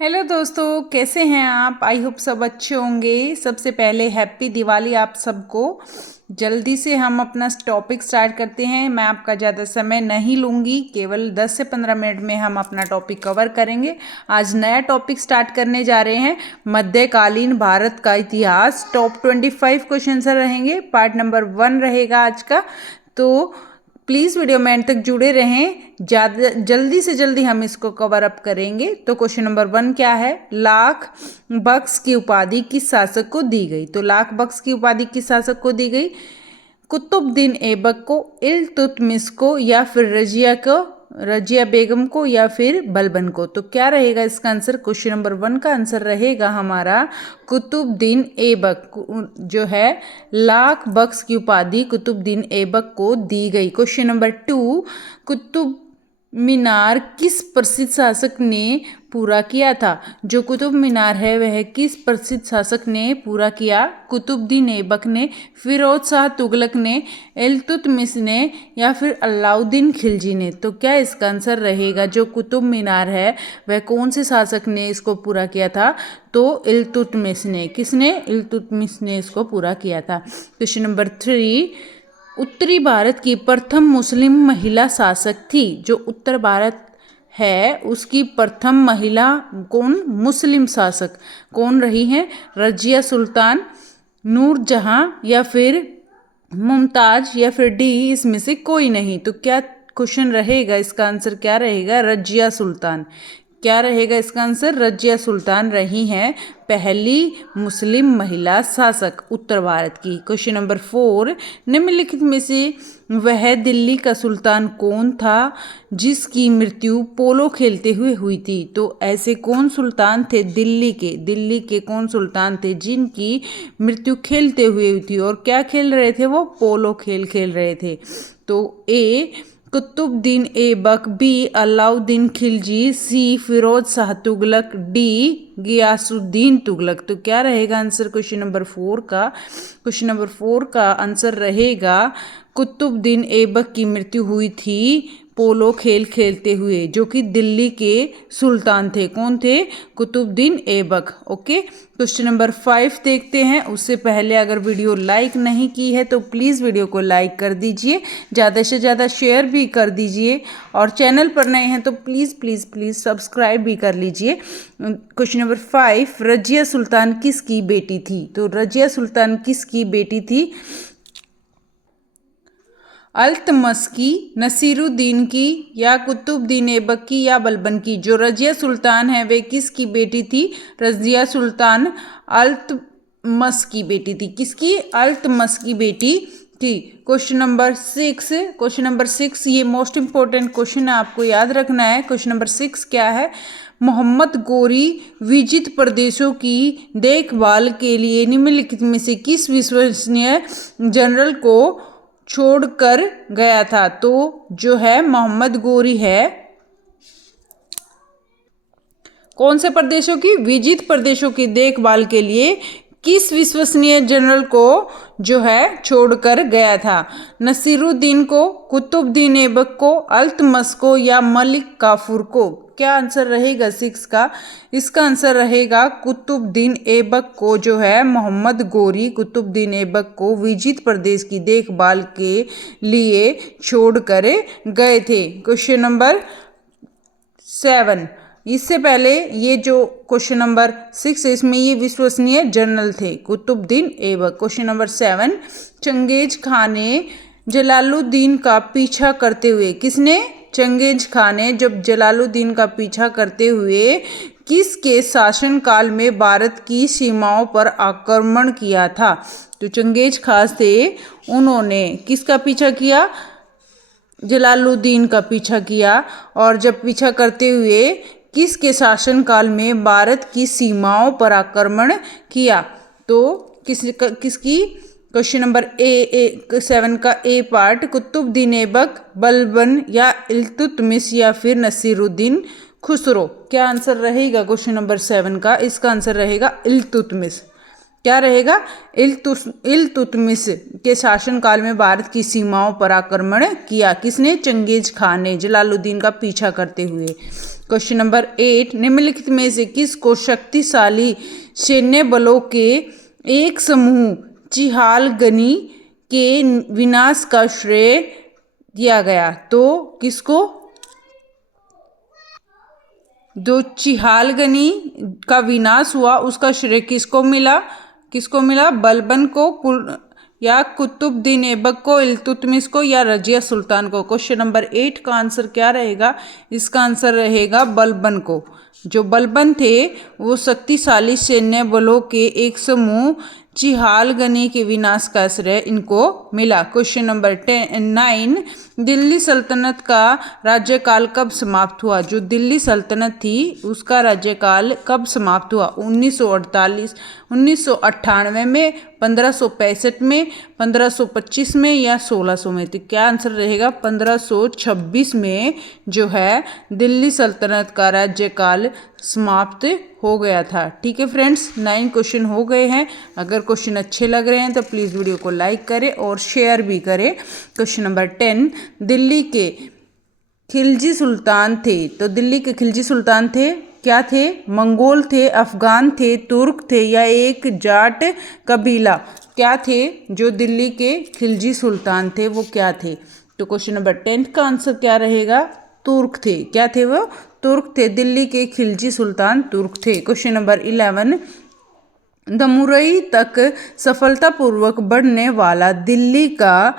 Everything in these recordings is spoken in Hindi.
हेलो दोस्तों, कैसे हैं आप। आई होप सब अच्छे होंगे। सबसे पहले हैप्पी दिवाली आप सबको। जल्दी से हम अपना टॉपिक स्टार्ट करते हैं। मैं आपका ज़्यादा समय नहीं लूँगी, केवल 10 से 15 मिनट में हम अपना टॉपिक कवर करेंगे। आज नया टॉपिक स्टार्ट करने जा रहे हैं, मध्यकालीन भारत का इतिहास। टॉप 25 क्वेश्चन आंसर रहेंगे। पार्ट नंबर 1 रहेगा आज का, तो प्लीज़ वीडियो में एंड तक जुड़े रहें। ज़्यादा जल्दी से जल्दी हम इसको कवर अप करेंगे। तो क्वेश्चन नंबर 1 क्या है, लाख बख्श की उपाधि किस शासक को दी गई। तो लाख बख्श की उपाधि किस शासक को दी गई, कुतुबुद्दीन ऐबक को, इल्तुतमिश को, या फिर रजिया बेगम को, या फिर बलबन को। तो क्या रहेगा इसका आंसर। क्वेश्चन नंबर 1 का आंसर रहेगा हमारा कुतुबुद्दीन ऐबक जो है, लाख बख्श की उपाधि कुतुबुद्दीन ऐबक को दी गई। क्वेश्चन नंबर 2, कुतुब मीनार किस प्रसिद्ध शासक ने पूरा किया था। जो कुतुब मीनार है वह किस प्रसिद्ध शासक ने पूरा किया, कुतुबुद्दीन ऐबक ने, फिरोज शाह तुगलक ने, इल्तुतमिश ने, या फिर अलाउद्दीन खिलजी ने। तो क्या इसका आंसर रहेगा, जो कुतुब मीनार है वह कौन से शासक ने इसको पूरा किया था। तो इल्तुतमिश ने। किसने, इल्तुतमिश ने इसको पूरा किया था। क्वेश्चन नंबर 3, उत्तरी भारत की प्रथम मुस्लिम महिला शासक थी। जो उत्तर भारत है उसकी प्रथम महिला कौन, मुस्लिम शासक कौन रही हैं, रजिया सुल्तान, नूरजहां, या फिर मुमताज, या फिर डी इसमें से कोई नहीं। तो क्या क्वेश्चन रहेगा, इसका आंसर क्या रहेगा, रजिया सुल्तान। क्या रहेगा इसका आंसर, रजिया सुल्तान रही हैं पहली मुस्लिम महिला शासक उत्तर भारत की। क्वेश्चन नंबर 4, निम्नलिखित में से वह दिल्ली का सुल्तान कौन था जिसकी मृत्यु पोलो खेलते हुए हुई थी। तो ऐसे कौन सुल्तान थे दिल्ली के कौन सुल्तान थे जिनकी मृत्यु खेलते हुए हुई थी, और क्या खेल रहे थे वो, पोलो खेल रहे थे। तो ए कुतुबुद्दीन ऐबक, बी अलाउद्दीन खिलजी, सी फिरोज शाह तुगलक, डी गियासुद्दीन तुगलक। तो क्या रहेगा आंसर क्वेश्चन नंबर 4 का। क्वेश्चन नंबर 4 का आंसर रहेगा कुतुबुद्दीन ऐबक की मृत्यु हुई थी पोलो खेलते हुए, जो कि दिल्ली के सुल्तान थे। कौन थे, Qutbuddin Aibak. Okay, question number 5 देखते हैं। उससे पहले अगर वीडियो लाइक नहीं की है तो प्लीज़ वीडियो को लाइक कर दीजिए, ज़्यादा से ज़्यादा शेयर भी कर दीजिए, और चैनल पर नए हैं तो प्लीज़ प्लीज़ प्लीज़ सब्सक्राइब भी कर लीजिए। क्वेश्चन नंबर 5, रजिया सुल्तान किसकी बेटी थी। तो रजिया सुल्तान किसकी बेटी थी, अल्तमश की, नसीरुद्दीन की, या कुतुबुद्दीन ऐबक की, या बलबन की। जो रजिया सुल्तान है वे किसकी बेटी थी, रजिया सुल्तान अल्तमश की बेटी थी। किसकी, अल्तमश की बेटी थी। क्वेश्चन नंबर 6, ये मोस्ट इंपॉर्टेंट क्वेश्चन है, आपको याद रखना है। क्वेश्चन नंबर 6 क्या है, मोहम्मद गोरी विजित प्रदेशों की देखभाल के लिए निम्नलिखित में से किस विश्वसनीय जनरल को छोड़कर गया था। तो जो है मोहम्मद गोरी है कौन से प्रदेशों की, विजित प्रदेशों की देखभाल के लिए किस विश्वसनीय जनरल को जो है छोड़कर गया था। नसीरुद्दीन को, कुतुबुद्दीन ऐबक को, अल्तमश को, या मलिक काफूर को। क्या आंसर रहेगा 6 का, इसका आंसर रहेगा कुतुबुद्दीन ऐबक को। जो है मोहम्मद गोरी कुतुबुद्दीन ऐबक को विजित प्रदेश की देखभाल के लिए छोड़कर गए थे। क्वेश्चन नंबर 7, इससे पहले ये जो क्वेश्चन नंबर 6 है इसमें ये विश्वसनीय जनरल थे Qutbuddin Aibak. Question number 7, Genghis Khan ने जलालुद्दीन का पीछा करते हुए, किसने, चंगेज खान ने जब जलालुद्दीन का पीछा करते हुए किसके शासनकाल में भारत की सीमाओं पर आक्रमण किया था। तो चंगेज खान थे, उन्होंने किसका पीछा किया, जलालुद्दीन का पीछा किया, और जब पीछा करते हुए किसके शासनकाल में भारत की सीमाओं पर आक्रमण किया। तो किसकी, क्वेश्चन नंबर 7 का ए पार्ट, कुतुबुद्दीन ऐबक, बलबन, या इल्तुतमिश, या फिर नसीरुद्दीन खुसरो। क्या आंसर रहेगा क्वेश्चन नंबर 7 का, इसका आंसर रहेगा इल्तुतमिश। क्या रहेगा, इल्तुतमिश के शासनकाल में भारत की सीमाओं पर आक्रमण किया। किसने, चंगेज खान ने जलालुद्दीन का पीछा करते हुए। क्वेश्चन नंबर 8, निम्नलिखित में से किसको शक्तिशाली सैन्य बलों के एक समूह चिहालगनी के विनाश का श्रेय दिया गया? तो किसको? जो चिहालगनी का विनाश हुआ उसका श्रेय किसको मिला? किसको मिला? बलबन को, या कुतुबुद्दीन ऐबक को, इल्तुतमिश को, या रजिया सुल्तान को? क्वेश्चन नंबर 8 का आंसर क्या रहेगा? इसका आंसर रहेगा बलबन को। जो बलबन थे वो शक्तिशाली सैन्य बलों के एक समूह चिहालगनी के विनाश का श्रेय इनको मिला। क्वेश्चन नंबर 9, दिल्ली सल्तनत का राज्यकाल कब समाप्त हुआ? जो दिल्ली सल्तनत थी उसका राज्यकाल कब समाप्त हुआ? 1948, 1998 में, 1565 में, 1525 में, या 1600 में? तो क्या आंसर रहेगा? 1526 में जो है दिल्ली सल्तनत का राज्यकाल समाप्त हो गया था। ठीक है फ्रेंड्स, 9 क्वेश्चन हो गए हैं। अगर क्वेश्चन अच्छे लग रहे हैं तो प्लीज़ वीडियो को लाइक करें और शेयर भी करें। क्वेश्चन नंबर 10, दिल्ली के खिलजी सुल्तान थे। तो दिल्ली के खिलजी सुल्तान थे, क्या थे? मंगोल थे, अफगान थे, तुर्क थे, या एक जाट कबीला? क्या थे जो दिल्ली के खिलजी सुल्तान थे वो क्या थे? तो क्वेश्चन नंबर 10 का आंसर क्या रहेगा? तुर्क थे। क्या थे वो? तुर्क थे। दिल्ली के खिलजी सुल्तान तुर्क थे। क्वेश्चन नंबर 11, दमुरई तक सफलतापूर्वक बढ़ने वाला दिल्ली का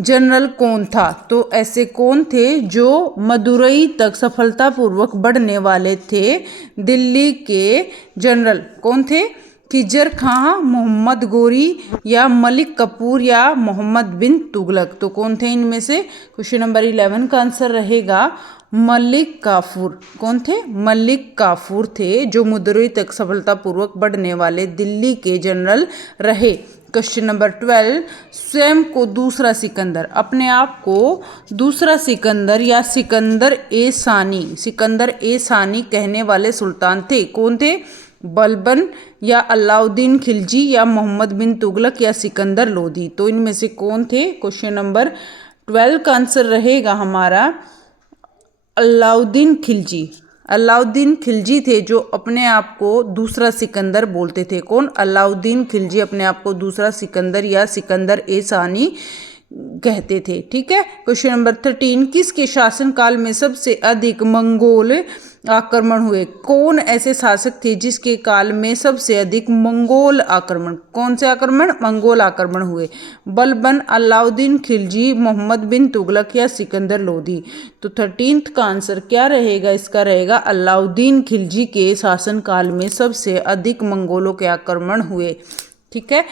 जनरल कौन था? तो ऐसे कौन थे जो मदुरई तक सफलतापूर्वक बढ़ने वाले थे? दिल्ली के जनरल कौन थे? खिजर खां, मोहम्मद गोरी, या मलिक कपूर, या मोहम्मद बिन तुगलक? तो कौन थे इनमें से? क्वेश्चन नंबर 11 का आंसर रहेगा मलिक काफूर। कौन थे? मलिक काफूर थे जो मदुरई तक सफलतापूर्वक बढ़ने वाले दिल्ली के जनरल रहे। क्वेश्चन नंबर 12, स्वयं को दूसरा सिकंदर, अपने आप को दूसरा सिकंदर या सिकंदर ए सानी कहने वाले सुल्तान थे? कौन थे? बलबन, या अलाउद्दीन खिलजी, या मोहम्मद बिन तुगलक, या सिकंदर लोधी? तो इनमें से कौन थे? क्वेश्चन नंबर 12 का आंसर रहेगा हमारा अलाउद्दीन खिलजी। अलाउद्दीन खिलजी थे जो अपने आप को दूसरा सिकंदर बोलते थे। कौन? अलाउद्दीन खिलजी अपने आप को दूसरा सिकंदर या सिकंदर ए सानी कहते थे। ठीक है। क्वेश्चन नंबर 13, किसके शासनकाल में सबसे अधिक मंगोल आक्रमण हुए? कौन ऐसे शासक थे जिसके काल में सबसे अधिक मंगोल आक्रमण, कौन से आक्रमण? मंगोल आक्रमण हुए? बलबन, अलाउद्दीन खिलजी, मोहम्मद बिन तुगलक, या सिकंदर लोधी? तो 13 का आंसर क्या रहेगा? इसका रहेगा अलाउद्दीन खिलजी के शासनकाल में सबसे अधिक मंगोलों के आक्रमण हुए। ठीक है।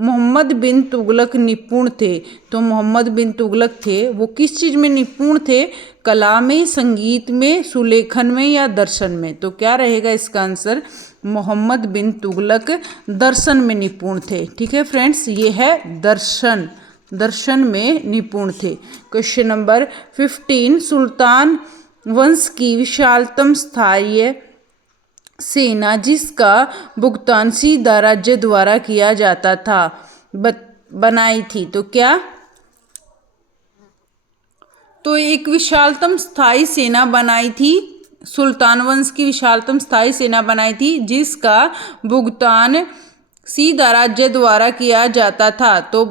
मोहम्मद बिन तुगलक निपुण थे। तो मोहम्मद बिन तुगलक थे वो किस चीज़ में निपुण थे? कला में, संगीत में, सुलेखन में, या दर्शन में? तो क्या रहेगा इसका आंसर? मोहम्मद बिन तुगलक दर्शन में निपुण थे। ठीक है फ्रेंड्स, ये है दर्शन में निपुण थे। क्वेश्चन नंबर 15, सुल्तान वंश की विशालतम स्थायी सेना जिसका भुगतान सीधा राज्य द्वारा किया जाता था बनाई थी? तो क्या? तो एक विशालतम स्थायी सेना बनाई थी, सुल्तान वंश की विशालतम स्थायी सेना बनाई थी जिसका भुगतान सीधा राज्य द्वारा किया जाता था। तो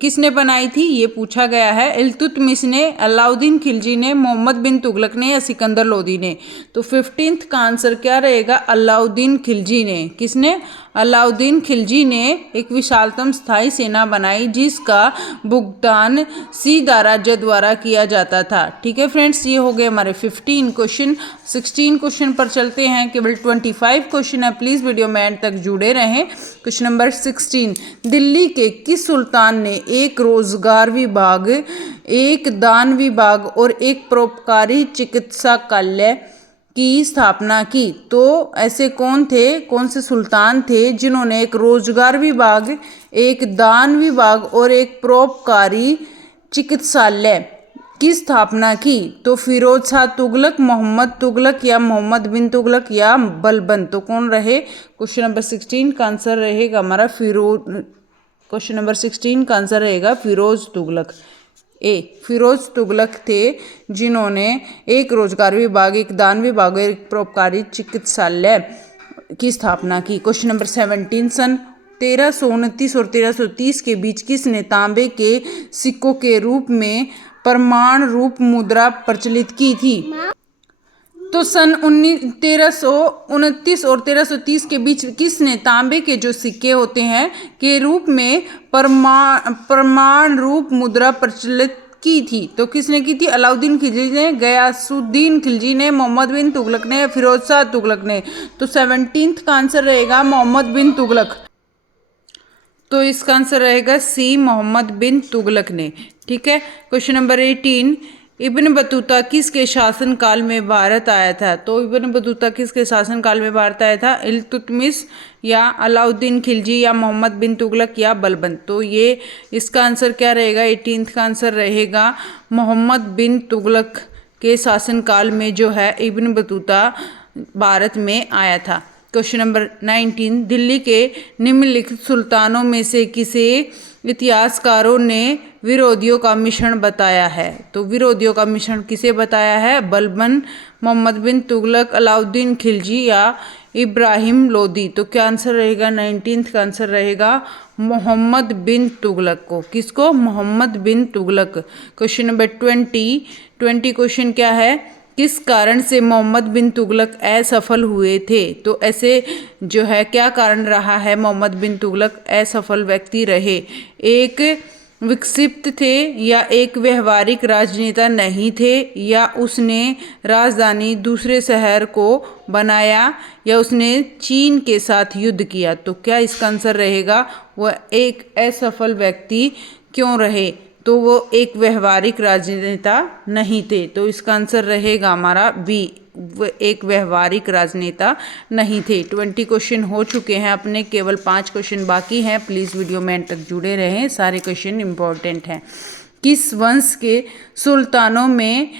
किसने बनाई थी ये पूछा गया है। इल्तुतमिश ने, अलाउद्दीन खिलजी ने, मोहम्मद बिन तुगलक ने, या सिकंदर लोधी ने? तो 15 का आंसर क्या रहेगा? अलाउद्दीन खिलजी ने। किसने? अलाउद्दीन खिलजी ने एक विशालतम स्थायी सेना बनाई जिसका भुगतान सीधा राज्य द्वारा किया जाता था। ठीक है फ्रेंड्स, ये हो गए हमारे 15 क्वेश्चन। 16 क्वेश्चन पर चलते हैं, केवल 25 क्वेश्चन है, प्लीज़ वीडियो में एंड तक जुड़े रहें। क्वेश्चन नंबर 16, दिल्ली के किस सुल्तान ने एक रोजगार विभाग, एक दान विभाग और एक परोपकारी चिकित्सालय की स्थापना की? तो ऐसे कौन थे, कौन से सुल्तान थे जिन्होंने एक रोजगार विभाग, एक दान विभाग और एक परोपकारी चिकित्सालय की स्थापना की? तो फिरोज शाह तुगलक, मोहम्मद तुगलक, या मोहम्मद बिन तुगलक, या बलबन? तो कौन रहे? क्वेश्चन नंबर 16 का आंसर रहेगा हमारा क्वेश्चन नंबर 16 का आंसर रहेगा फिरोज तुगलक। ए फिरोज तुगलक थे जिन्होंने एक रोजगार विभाग, एक दान विभाग और एक परोपकारी चिकित्सालय की स्थापना की। क्वेश्चन नंबर 17 सन 1329 और 1330 के बीच किसने तांबे के सिक्कों के रूप में प्रमाण रूप मुद्रा प्रचलित की थी? तो सन 1329 और 1330 के बीच किसने तांबे के जो सिक्के होते हैं के रूप में प्रमाण रूप मुद्रा प्रचलित की थी? तो किसने की थी? अलाउद्दीन खिलजी ने, गयासुद्दीन खिलजी ने, मोहम्मद बिन तुगलक ने, फिरोज शाह तुगलक ने। तो 17th का आंसर रहेगा मोहम्मद बिन तुगलक। तो इसका आंसर रहेगा सी, मोहम्मद बिन तुगलक ने। ठीक है। क्वेश्चन नंबर 18 इब्न बतूता किसके शासनकाल में भारत आया था? तो इब्न बतूता किसके शासनकाल में भारत आया था? इल्तुतमिश या अलाउद्दीन खिलजी या मोहम्मद बिन तुगलक या बलबन। तो ये इसका आंसर क्या रहेगा? 18th का आंसर रहेगा मोहम्मद बिन तुगलक के शासनकाल में जो है इब्न बतूता भारत में आया था। क्वेश्चन नंबर 19 दिल्ली के निम्नलिखित सुल्तानों में से किसे इतिहासकारों ने विरोधियों का मिश्रण बताया है? तो विरोधियों का मिश्रण किसे बताया है? बलबन, मोहम्मद बिन तुगलक, अलाउद्दीन खिलजी या इब्राहिम लोदी। तो क्या आंसर रहेगा? 19th का आंसर रहेगा मोहम्मद बिन तुगलक को। किसको? मोहम्मद बिन तुगलक। क्वेश्चन नंबर 20 क्वेश्चन क्या है? किस कारण से मोहम्मद बिन तुगलक असफल हुए थे? तो ऐसे जो है क्या कारण रहा है मोहम्मद बिन तुगलक असफल व्यक्ति रहे? एक विक्षिप्त थे या एक व्यवहारिक राजनेता नहीं थे या उसने राजधानी दूसरे शहर को बनाया या उसने चीन के साथ युद्ध किया? तो क्या इसका आंसर रहेगा? वह एक असफल व्यक्ति क्यों रहे? तो वो एक व्यवहारिक राजनेता नहीं थे। तो इसका आंसर रहेगा हमारा बी, एक व्यवहारिक राजनेता नहीं थे। 20 क्वेश्चन हो चुके हैं अपने, केवल 5 क्वेश्चन बाकी हैं। प्लीज़ वीडियो में एंड तक जुड़े रहें, सारे क्वेश्चन इंपॉर्टेंट हैं। किस वंश के सुल्तानों में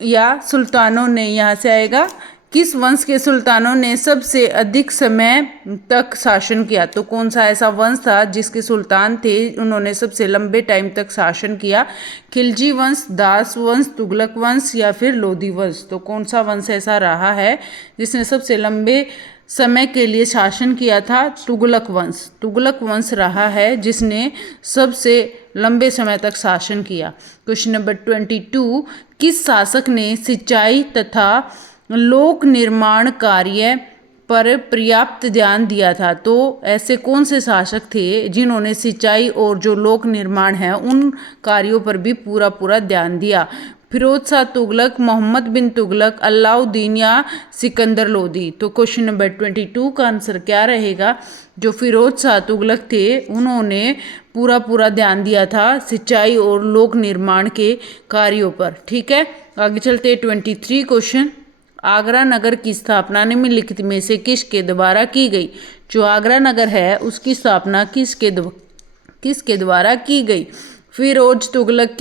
या सुल्तानों ने, यहाँ से आएगा, किस वंश के सुल्तानों ने सबसे अधिक समय तक शासन किया? तो कौन सा ऐसा वंश था जिसके सुल्तान थे उन्होंने सबसे लंबे टाइम तक शासन किया? खिलजी वंश, दास वंश, तुगलक वंश या फिर लोदी वंश। तो कौन सा वंश ऐसा रहा है जिसने सबसे लंबे समय के लिए शासन किया था? तुगलक वंश। तुगलक वंश रहा है जिसने सबसे लंबे समय तक शासन किया। क्वेश्चन नंबर 22 किस शासक ने सिंचाई तथा लोक निर्माण कार्य पर पर्याप्त ध्यान दिया था? तो ऐसे कौन से शासक थे जिन्होंने सिंचाई और जो लोक निर्माण है उन कार्यों पर भी पूरा ध्यान दिया? फिरोज शाह तुगलक, मोहम्मद बिन तुगलक, अलाउद्दीन या सिकंदर लोदी। तो क्वेश्चन नंबर 22 का आंसर क्या रहेगा? जो फिरोज शाह तुगलक थे उन्होंने पूरा ध्यान दिया था सिंचाई और लोक निर्माण के कार्यों पर। ठीक है, आगे चलते 23 क्वेश्चन। आगरा नगर की स्थापना निम्नलिखित में से किसके द्वारा की गई? जो आगरा नगर है उसकी स्थापना किसके द्वारा की गई? फिरोज तुगलक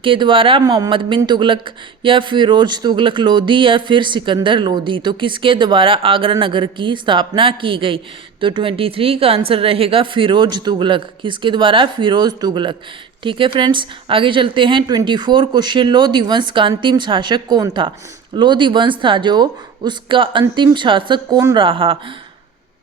के द्वारा, मोहम्मद बिन तुगलक या फिरोज तुगलक लोदी या फिर सिकंदर लोदी। तो किसके द्वारा आगरा नगर की स्थापना की गई? तो 23 का आंसर रहेगा फिरोज तुगलक। किसके द्वारा? फिरोज तुगलक। ठीक है फ्रेंड्स, आगे चलते हैं 24 क्वेश्चन। लोदी वंश का अंतिम शासक कौन था? लोदी वंश था जो उसका अंतिम शासक कौन रहा?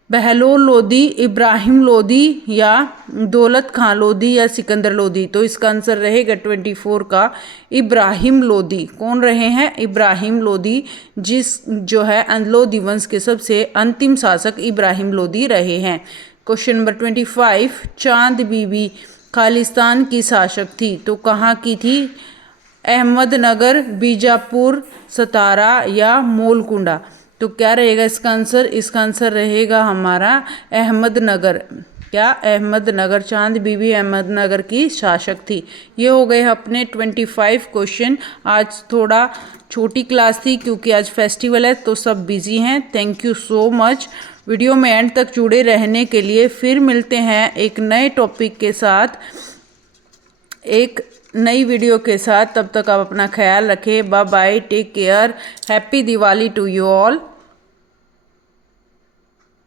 बहलोल लोदी, इब्राहिम लोदी या दौलत खां लोदी या सिकंदर लोदी। तो इसका आंसर रहेगा 24 का इब्राहिम लोदी। कौन रहे हैं? इब्राहिम लोदी, जो है लोदी वंश के सबसे अंतिम शासक इब्राहिम लोदी रहे हैं। क्वेश्चन नंबर 25 चांद बीबी खालिस्तान की शासक थी, तो कहाँ की थी? अहमदनगर, बीजापुर, सतारा या मोलकुंडा। तो क्या रहेगा इसका आंसर? इसका आंसर रहेगा हमारा अहमदनगर। क्या? अहमदनगर। चांद बीबी अहमदनगर की शासक थी। ये हो गए अपने 25 क्वेश्चन। आज थोड़ा छोटी क्लास थी क्योंकि आज फेस्टिवल है तो सब बिजी हैं। Thank you so much video में एंड तक जुड़े रहने के लिए। फिर मिलते हैं एक नए टॉपिक के साथ, एक नई वीडियो के साथ। तब तक आप अपना ख्याल रखें। Bye bye, take care, happy Diwali to you all.